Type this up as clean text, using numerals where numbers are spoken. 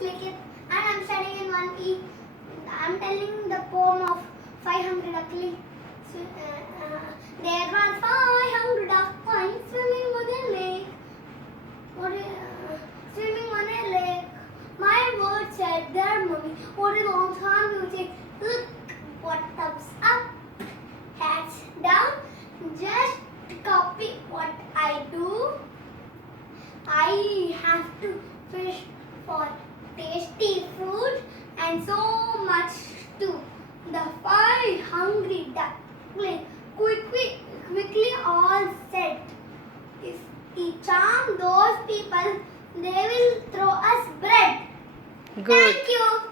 Likit and I'm studying in 1E. I'm telling the poem of 500 duckling. There were 500 ducklings swimming on a lake. Swimming on a lake. My word said their mommy. What a long time you take. Look what thumbs up. Hands down. Just copy what I do. I have to fish for tasty food and so much too. The 5 hungry ducklings quickly all said, if we charm those people, they will throw us bread. Good. Thank you.